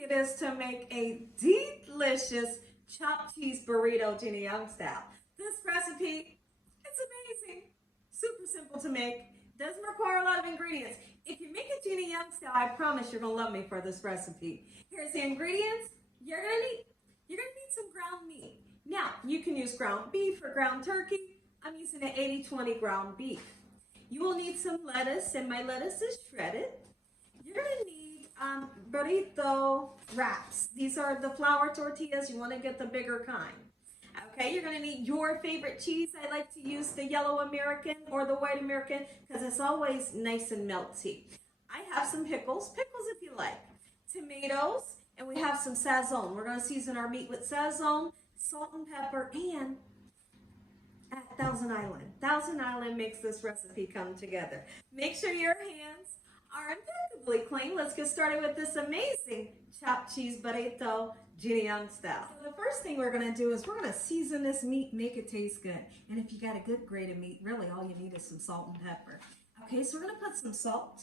easy it is to make a delicious chopped cheese burrito Gina Young style. This recipe, it's amazing. Super simple to make. Doesn't require a lot of ingredients. If you make it Gina Young style, I promise you're gonna love me for this recipe. Here's the ingredients. You're gonna need some ground meat. Now, you can use ground beef or ground turkey. I'm using an 80-20 ground beef. You will need some lettuce, and my lettuce is shredded. You're gonna need burrito wraps. These are the flour tortillas. You wanna get the bigger kind. Okay, you're gonna need your favorite cheese. I like to use the yellow American or the white American because it's always nice and melty. I have some pickles if you like, tomatoes, and we have some sazon. We're gonna season our meat with sazon, salt and pepper, and Thousand Island. Thousand Island makes this recipe come together. Make sure your hands are impeccably clean. Let's get started with this amazing chopped cheese burrito Gina Young style. So the first thing we're gonna do is we're gonna season this meat, make it taste good. And if you got a good grade of meat, really all you need is some salt and pepper. Okay, so we're gonna put some salt.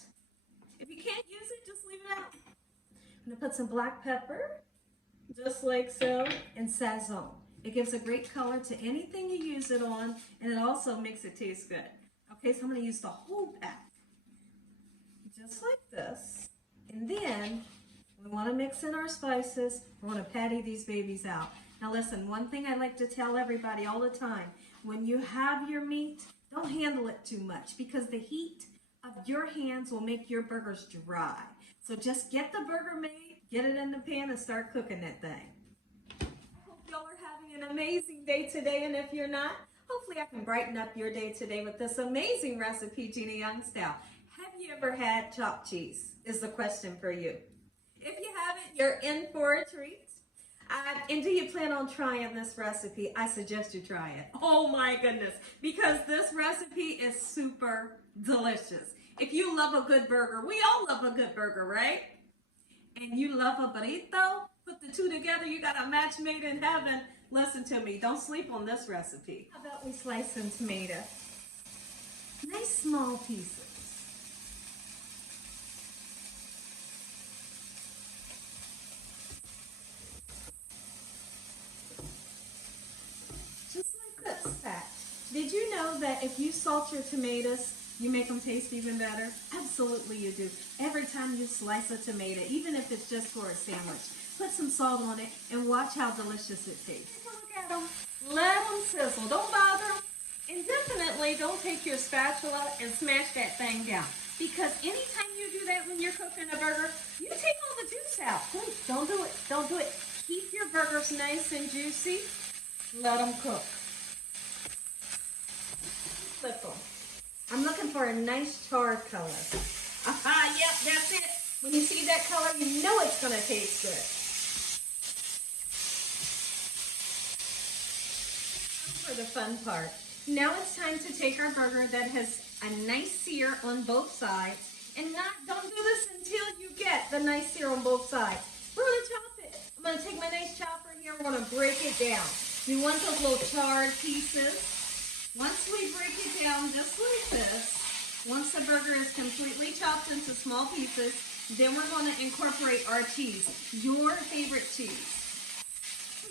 If you can't use it, just leave it out. I'm gonna put some black pepper, just like so, and sazon. It gives a great color to anything you use it on, and it also makes it taste good. Okay, so I'm gonna use the whole pack, just like this. And then we wanna mix in our spices. We're gonna patty these babies out. Now listen, one thing I like to tell everybody all the time, when you have your meat, don't handle it too much because the heat of your hands will make your burgers dry. So just get the burger made, get it in the pan, and start cooking that thing. Y'all are having an amazing day today, and if you're not, hopefully I can brighten up your day today with this amazing recipe, Gina Young style. Have you ever had chopped cheese? Is the question for you. If you haven't, you're in for a treat. And do you plan on trying this recipe? I suggest you try it. Oh my goodness, because this recipe is super delicious. If you love a good burger, we all love a good burger, right? And you love a burrito, put the two together, you got a match made in heaven. Listen to me, don't sleep on this recipe. How about we slice some tomato? Nice small pieces. Just like this. Did you know that if you salt your tomatoes, you make them taste even better? Absolutely you do. Every time you slice a tomato, even if it's just for a sandwich, put some salt on it and watch how delicious it tastes. Take a look at them. Let them sizzle. Don't bother them. And definitely don't take your spatula and smash that thing down. Because anytime you do that when you're cooking a burger, you take all the juice out. Please, don't do it. Don't do it. Keep your burgers nice and juicy. Let them cook. Flip them. I'm looking for a nice charred color. Aha, yep, that's it. When you see that color, you know it's gonna taste good. For the fun part. Now it's time to take our burger that has a nice sear on both sides, and don't do this until you get the nice sear on both sides. We're gonna chop it. I'm gonna take my nice chopper here, we're gonna break it down. We want those little charred pieces. Once we break it down just like this, once the burger is completely chopped into small pieces, then we're going to incorporate our cheese, your favorite cheese.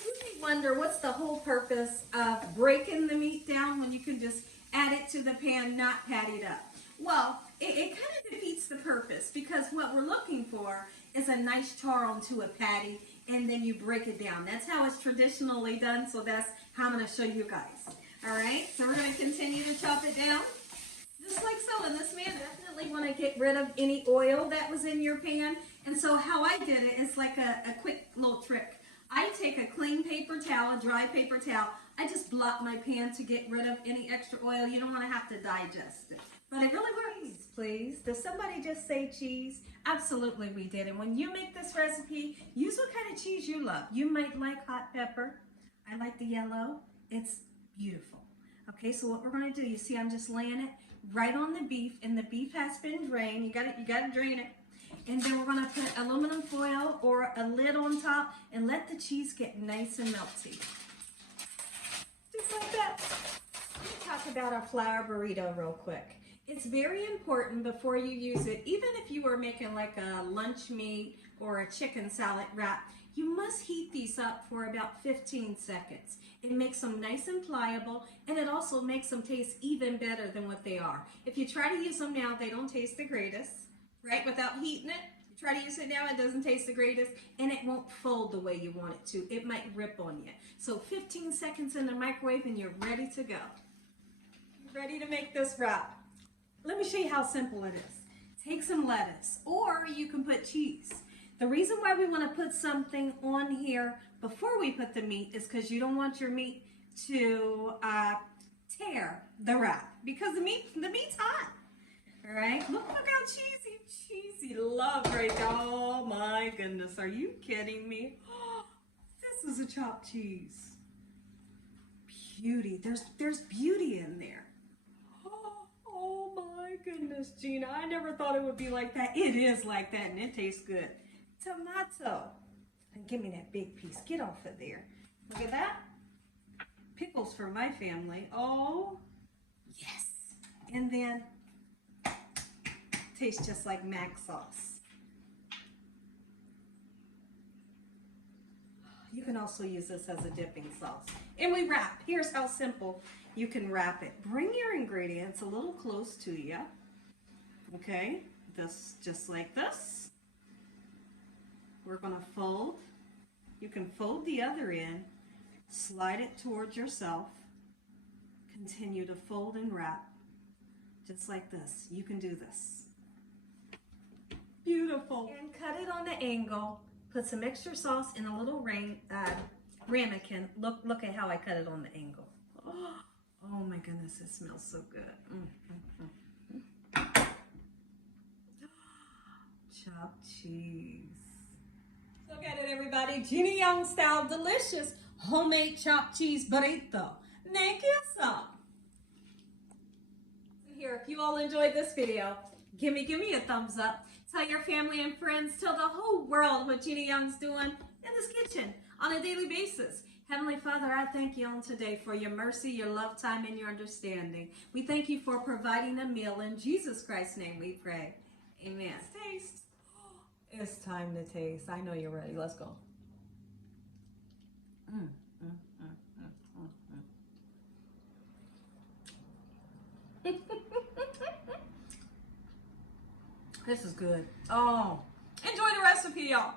You may wonder what's the whole purpose of breaking the meat down when you can just add it to the pan, not patty it up. Well, it kind of defeats the purpose because what we're looking for is a nice char onto a patty and then you break it down. That's how it's traditionally done, so that's how I'm going to show you guys. All right, so we're going to continue to chop it down, just like so. In this man, definitely want to get rid of any oil that was in your pan. And so how I did it is like a quick little trick. I take a clean paper towel, a dry paper towel. I just blot my pan to get rid of any extra oil. You don't want to have to digest it. But it really works. Please, did somebody just say cheese? Absolutely we did. And when you make this recipe, use what kind of cheese you love. You might like hot pepper. I like the yellow. It's beautiful. Okay, so what we're going to do, you see I'm just laying it right on the beef, and the beef has been drained. You got to drain it. And then we're going to put aluminum foil or a lid on top and let the cheese get nice and melty. Just like that. Let's talk about our flour burrito real quick. It's very important before you use it, even if you were making like a lunch meat or a chicken salad wrap, you must heat these up for about 15 seconds. It makes them nice and pliable, and it also makes them taste even better than what they are. If you try to use them now, they don't taste the greatest, right? Without heating it, you try to use it now, it doesn't taste the greatest, and it won't fold the way you want it to. It might rip on you. So 15 seconds in the microwave and you're ready to go. You're ready to make this wrap. Let me show you how simple it is. Take some lettuce, or you can put cheese. The reason why we want to put something on here before we put the meat is because you don't want your meat to tear the wrap, because the meat's hot. All right, look how cheesy love right there. Oh my goodness, are you kidding me? This is a chopped cheese. Beauty, there's beauty in there. Oh my goodness, Gina, I never thought it would be like that. It is like that, and it tastes good. Tomato. And give me that big piece. Get off of there. Look at that. Pickles for my family. Oh, yes. And then, tastes just like mac sauce. You can also use this as a dipping sauce. And we wrap. Here's how simple you can wrap it. Bring your ingredients a little close to you. Okay, this just like this. We're gonna fold. You can fold the other end, slide it towards yourself, continue to fold and wrap, just like this. You can do this. Beautiful. And cut it on the angle. Put some extra sauce in a little ramekin. Look at how I cut it on the angle. Oh my goodness, it smells so good. Chopped cheese. Look at it, everybody. Gina Young style, delicious homemade chopped cheese burrito. Make it some. Here, if you all enjoyed this video, give me a thumbs up. Tell your family and friends, tell the whole world what Gina Young's doing in this kitchen on a daily basis. Heavenly Father, I thank you on today for your mercy, your love, time, and your understanding. We thank you for providing a meal. In Jesus Christ's name we pray. Amen. Let's taste. It's time to taste. I know you're ready. Let's go. This is good. Oh, enjoy the recipe, y'all.